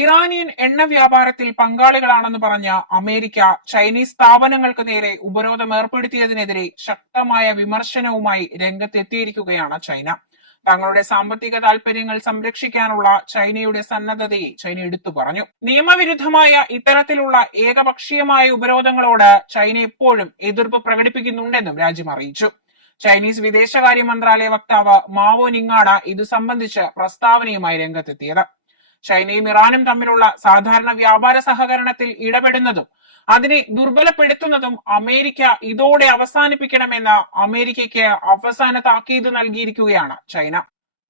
Iranian എണ്ണ വ്യാപാരത്തിൽ പങ്കാളികളാണെന്ന് പറഞ്ഞ അമേരിക്ക ചൈനീസ് സ്ഥാപനങ്ങൾക്ക് നേരെ ഉപരോധം ഏർപ്പെടുത്തിയതിനെതിരെ ശക്തമായ വിമർശനവുമായി രംഗത്തെത്തിയിരിക്കുകയാണ് ചൈന. തങ്ങളുടെ സാമ്പത്തിക താൽപര്യങ്ങൾ സംരക്ഷിക്കാനുള്ള ചൈനയുടെ സന്നദ്ധതയെ ചൈന എടുത്തു പറഞ്ഞു. നിയമവിരുദ്ധമായ ഇത്തരത്തിലുള്ള ഏകപക്ഷീയമായ ഉപരോധങ്ങളോട് ചൈന എപ്പോഴും എതിർപ്പ് പ്രകടിപ്പിക്കുന്നുണ്ടെന്നും രാജ്യം അറിയിച്ചു. ചൈനീസ് വിദേശകാര്യ മന്ത്രാലയ വക്താവ് മാവോ നിങ്ങാണ് ഇതു സംബന്ധിച്ച് പ്രസ്താവനയുമായി രംഗത്തെത്തിയത്. ചൈനയും ഇറാനും തമ്മിലുള്ള സാധാരണ വ്യാപാര സഹകരണത്തിൽ ഇടപെടുന്നതും അതിനെ ദുർബലപ്പെടുത്തുന്നതും അമേരിക്ക ഇതോടെ അവസാനിപ്പിക്കണമെന്ന് അമേരിക്കയ്ക്ക് അവസാന താക്കീത് നൽകിയിരിക്കുകയാണ് ചൈന.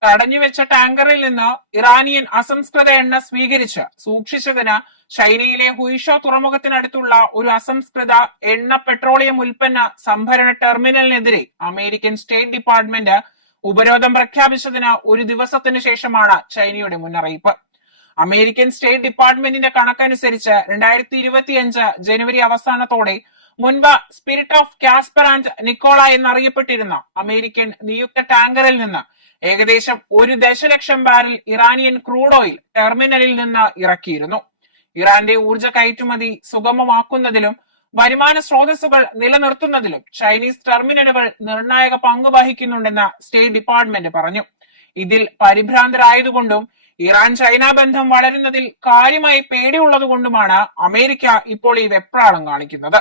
തടഞ്ഞുവെച്ച ടാങ്കറിൽ നിന്ന് ഇറാനിയൻ അസംസ്കൃത എണ്ണ സ്വീകരിച്ച് സൂക്ഷിച്ചതിന് ചൈനയിലെ ഹുയിഷോ തുറമുഖത്തിനടുത്തുള്ള ഒരു അസംസ്കൃത എണ്ണ പെട്രോളിയം ഉൽപ്പന്ന സംഭരണ ടെർമിനലിനെതിരെ അമേരിക്കൻ സ്റ്റേറ്റ് ഡിപ്പാർട്ട്മെന്റ് ഉപരോധം പ്രഖ്യാപിച്ചതിന് ഒരു ദിവസത്തിന് ശേഷമാണ് ചൈനയുടെ മുന്നറിയിപ്പ്. അമേരിക്കൻ സ്റ്റേറ്റ് ഡിപ്പാർട്ട്മെന്റിന്റെ കണക്കനുസരിച്ച് 2025 ജനുവരി അവസാനത്തോടെ മുൻപ് Spirit of Caspar and Nicola എന്നറിയപ്പെട്ടിരുന്ന അമേരിക്കൻ നിയുക്ത ടാങ്കറിൽ നിന്ന് ഏകദേശം 1 ദശലക്ഷം ബാരൽ ഇറാനിയൻ ക്രൂഡ് ഓയിൽ ടെർമിനലിൽ നിന്ന് ഇറക്കിയിരുന്നു. ഇറാന്റെ ഊർജ കയറ്റുമതി സുഗമമാക്കുന്നതിലും വരുമാന സ്രോതസ്സുകൾ നിലനിർത്തുന്നതിലും ചൈനീസ് ടെർമിനലുകൾ നിർണായക പങ്ക് വഹിക്കുന്നുണ്ടെന്ന് സ്റ്റേറ്റ് ഡിപ്പാർട്ട്മെന്റ് പറഞ്ഞു. ഇതിൽ പരിഭ്രാന്തരായതുകൊണ്ടും ഇറാൻ ചൈന ബന്ധം വളരുന്നതിൽ കാര്യമായി പേടിയുള്ളതുകൊണ്ടുമാണ് അമേരിക്ക ഇപ്പോൾ ഈ വെപ്രാളം കാണിക്കുന്നത്.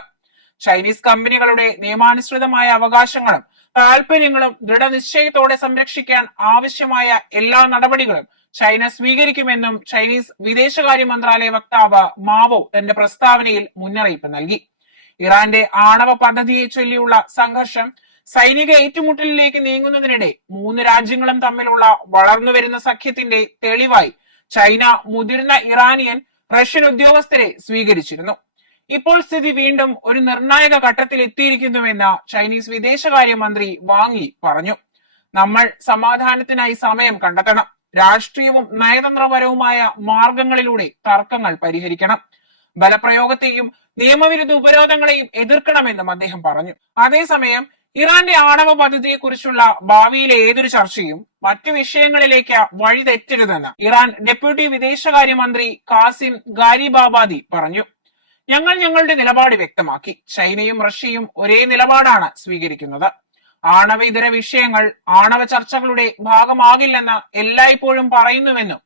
ചൈനീസ് കമ്പനികളുടെ നിയമാനുസൃതമായ അവകാശങ്ങളും താൽപര്യങ്ങളും ദൃഢനിശ്ചയത്തോടെ സംരക്ഷിക്കാൻ ആവശ്യമായ എല്ലാ നടപടികളും ചൈന സ്വീകരിക്കുമെന്നും ചൈനീസ് വിദേശകാര്യ മന്ത്രാലയ വക്താവ് മാവോ തന്റെ പ്രസ്താവനയിൽ മുന്നറിയിപ്പ് നൽകി. ഇറാന്റെ ആണവ പദ്ധതിയെ ചൊല്ലിയുള്ള സംഘർഷം സൈനിക ഏറ്റുമുട്ടലിലേക്ക് നീങ്ങുന്നതിനിടെ 3 രാജ്യങ്ങളും തമ്മിലുള്ള വളർന്നുവരുന്ന സഖ്യത്തിന്റെ തെളിവായി ചൈന മുതിർന്ന ഇറാനിയൻ റഷ്യൻ ഉദ്യോഗസ്ഥരെ സ്വീകരിച്ചിരുന്നു. ഇപ്പോൾ സ്ഥിതി വീണ്ടും ഒരു നിർണായക ഘട്ടത്തിൽ എത്തിയിരിക്കുന്നുവെന്ന് ചൈനീസ് വിദേശകാര്യമന്ത്രി വാങ് യി പറഞ്ഞു. നമ്മൾ സമാധാനത്തിനായി സമയം കണ്ടെത്തണം. രാഷ്ട്രീയവും നയതന്ത്രപരവുമായ മാർഗങ്ങളിലൂടെ തർക്കങ്ങൾ പരിഹരിക്കണം. ബലപ്രയോഗത്തെയും നിയമവിരുദ്ധ ഉപരോധങ്ങളെയും എതിർക്കണമെന്നും അദ്ദേഹം പറഞ്ഞു. അതേസമയം ഇറാന്റെ ആണവ പദ്ധതിയെക്കുറിച്ചുള്ള ഭാവിയിലെ ഏതൊരു ചർച്ചയും മറ്റു വിഷയങ്ങളിലേക്ക് വഴിതെറ്റരുതെന്ന് ഇറാൻ ഡെപ്യൂട്ടി വിദേശകാര്യമന്ത്രി കാസിം ഗാരിബാബാദി പറഞ്ഞു. ഞങ്ങൾ ഞങ്ങളുടെ നിലപാട് വ്യക്തമാക്കി. ചൈനയും റഷ്യയും ഒരേ നിലപാടാണ് സ്വീകരിക്കുന്നത്. ആണവ ഇതര വിഷയങ്ങൾ ആണവ ചർച്ചകളുടെ ഭാഗമാകില്ലെന്ന് എല്ലായ്പ്പോഴും പറയുന്നുവെന്നും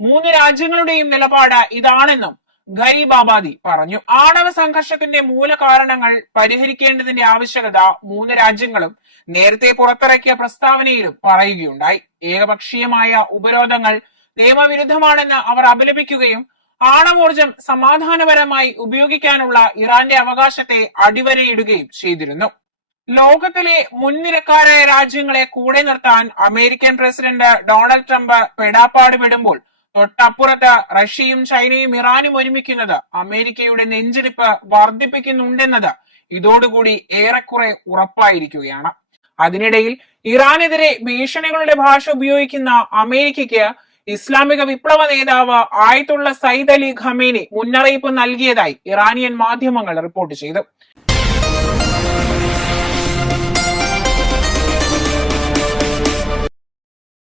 3 രാജ്യങ്ങളുടെയും നിലപാട് ഇതാണെന്നും ഗരീബാബാദി പറഞ്ഞു. ആണവ സംഘർഷത്തിന്റെ മൂലകാരണങ്ങൾ പരിഹരിക്കേണ്ടതിന്റെ ആവശ്യകത 3 രാജ്യങ്ങളും നേരത്തെ പുറത്തിറക്കിയ പ്രസ്താവനയിലും പറയുകയുണ്ടായി. ഏകപക്ഷീയമായ ഉപരോധങ്ങൾ നിയമവിരുദ്ധമാണെന്ന് അവർ അപലപിക്കുകയും ആണവോർജം സമാധാനപരമായി ഉപയോഗിക്കാനുള്ള ഇറാന്റെ അവകാശത്തെ അടിവരയിടുകയും ചെയ്തിരുന്നു. ലോകത്തിലെ മുൻനിരക്കാരായ രാജ്യങ്ങളെ കൂടെ നിർത്താൻ അമേരിക്കൻ പ്രസിഡന്റ് ഡൊണാൾഡ് ട്രംപ് പെടാപ്പാട് വിടുമ്പോൾ തൊട്ടപ്പുറത്ത് റഷ്യയും ചൈനയും ഇറാനും ഒരുമിക്കുന്നത് അമേരിക്കയുടെ നെഞ്ചിടിപ്പ് വർദ്ധിപ്പിക്കുന്നുണ്ടെന്നത് ഇതോടുകൂടി ഏറെക്കുറെ ഉറപ്പായിരിക്കുകയാണ്. അതിനിടയിൽ ഇറാനെതിരെ ഭീഷണികളുടെ ഭാഷ ഉപയോഗിക്കുന്ന അമേരിക്കയ്ക്ക് ഇസ്ലാമിക വിപ്ലവ നേതാവ് ആയത്തുള്ള സയ്യിദ് അലി ഖമേനി മുന്നറിയിപ്പ് നൽകിയതായി ഇറാനിയൻ മാധ്യമങ്ങൾ റിപ്പോർട്ട് ചെയ്തു.